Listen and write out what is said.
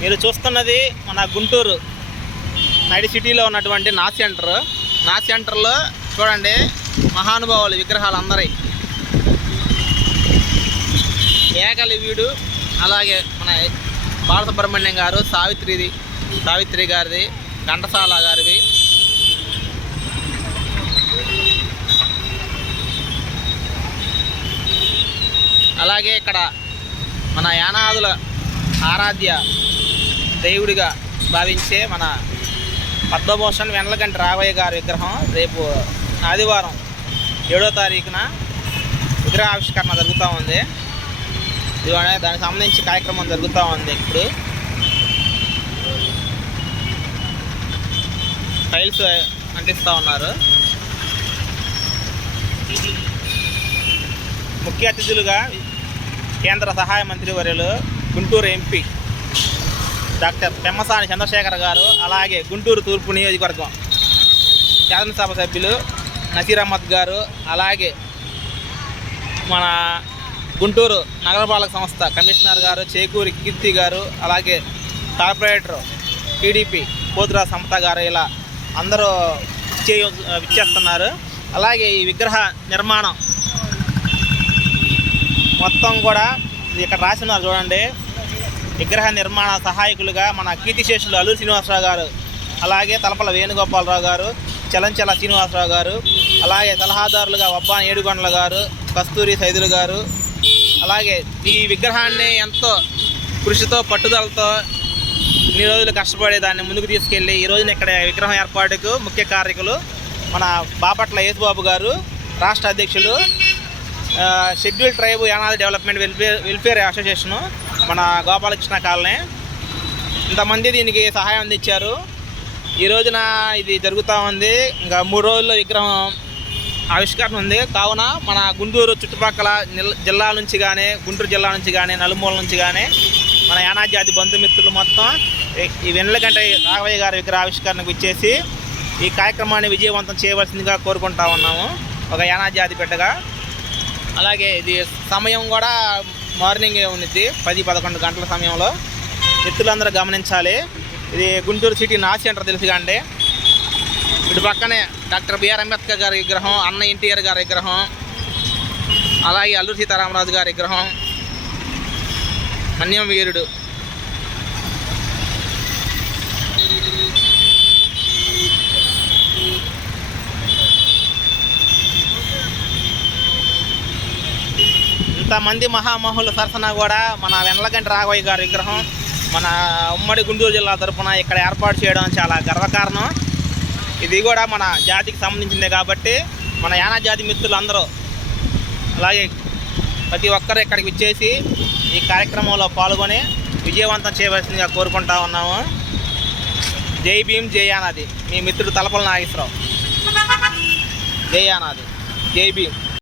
మీరు చూస్తున్నది మన గుంటూరు నైట్ సిటీలో ఉన్నటువంటి నా సెంటర్లో చూడండి మహానుభావులు విగ్రహాలు అందరి ఏకలివ్యుడు, అలాగే మన బాలసుబ్రహ్మణ్యం గారు, సావిత్రి గారిది, ఘంటసాల గారిది, అలాగే ఇక్కడ మన యానాదుల ఆరాధ్య దేవుడిగా భావించే మన పద్మభూషణ్ వెన్నెలకంటి రాఘవయ్య గారి విగ్రహం రేపు ఆదివారం 7వ తారీఖున విగ్రహావిష్కరణ జరుగుతూ ఉంది. ఇదిగోనే దానికి సంబంధించి కార్యక్రమం జరుగుతూ ఉంది. ఇప్పుడు టైల్స్ అంటిస్తూ ఉన్నారు. ముఖ్య అతిథులుగా కేంద్ర సహాయ మంత్రి వర్యులు గుంటూరు ఎంపీ డాక్టర్ పెమ్మసాని చంద్రశేఖర్ గారు, అలాగే గుంటూరు తూర్పు నియోజకవర్గం శాసనసభ సభ్యులు నసీర్ అహ్మద్ గారు, అలాగే మన గుంటూరు నగరపాలక సంస్థ కమిషనర్ గారు చేకూరి కీర్తి గారు, అలాగే కార్పొరేటర్ టీడీపీ పోతురాజు సమత గారు, ఇలా అందరూ విచ్చేస్తున్నారు. అలాగే ఈ విగ్రహ నిర్మాణం మొత్తం కూడా ఇక్కడ రాసినారు చూడండి. విగ్రహ నిర్మాణ సహాయకులుగా మన కీర్తిశేషులు అల్లూరి శ్రీనివాసరావు గారు, అలాగే తలపల వేణుగోపాలరావు గారు, చలంచల శ్రీనివాసరావు గారు, అలాగే సలహాదారులుగా వబ్బాని ఏడుగొండల గారు, కస్తూరి సైదులు గారు, అలాగే ఈ విగ్రహాన్ని ఎంతో కృషితో పట్టుదలతో ఇన్ని రోజులు కష్టపడి దాన్ని ముందుకు తీసుకెళ్ళి ఈ రోజున ఇక్కడ విగ్రహం ఏర్పాటుకు ముఖ్య కారకులు మన బాపట్ల యేసుబాబు గారు, రాష్ట్ర అధ్యక్షులు schedule tribe Yanadi development welfare association మన గోపాలకృష్ణ కాలనీ, ఇంతమంది దీనికి సహాయం అందించారు. ఈ రోజున ఇది జరుగుతూ ఉంది. ఇంకా 3 రోజుల్లో విగ్రహం ఆవిష్కరణ ఉంది. కావున మన గుంటూరు చుట్టుపక్కల జిల్లాల నుంచి కానీ, గుంటూరు జిల్లా నుంచి కానీ, నలుమూల నుంచి కానీ మన యానాది జాతి బంధుమిత్రులు మొత్తం ఈ వెన్నెలకంటి రాఘవయ్య గారి విగ్రహ ఆవిష్కరణకు ఇచ్చేసి ఈ కార్యక్రమాన్ని విజయవంతం చేయవలసిందిగా కోరుకుంటా ఉన్నాము ఒక యానాది జాతి బిడ్డగా. అలాగే ఇది సమయం కూడా మార్నింగే ఉన్నది, 10-11 గంటల సమయంలో. మిత్రులందరూ గమనించాలి. ఇది గుంటూరు సిటీ నా సెంటర్ తెలుసుగా అండి. ఇటు పక్కనే డాక్టర్ బిఆర్ అంబేద్కర్ గారి విగ్రహం, అన్న ఎన్టీఆర్ గారి విగ్రహం, అలాగే అల్లూరి సీతారామరాజు గారి విగ్రహం, మన్యం వీరుడు, ఇంతమంది మహామహుల సరసన కూడా మన వెన్నెలకంటి రాఘవయ్య గారి విగ్రహం మన ఉమ్మడి గుంటూరు జిల్లా తరఫున ఇక్కడ ఏర్పాటు చేయడం చాలా గర్వకారణం. ఇది కూడా మన జాతికి సంబంధించిందే కాబట్టి మన యానా జాతి మిత్రులందరూ అలాగే ప్రతి ఒక్కరూ ఇక్కడికి వచ్చేసి ఈ కార్యక్రమంలో పాల్గొని విజయవంతం చేయవలసిందిగా కోరుకుంటా ఉన్నాము. జై భీమ్, జై యానాది. మీ మిత్రుడు తలపల నాగేశ్వరరావు. జై యానాది, జై భీమ్.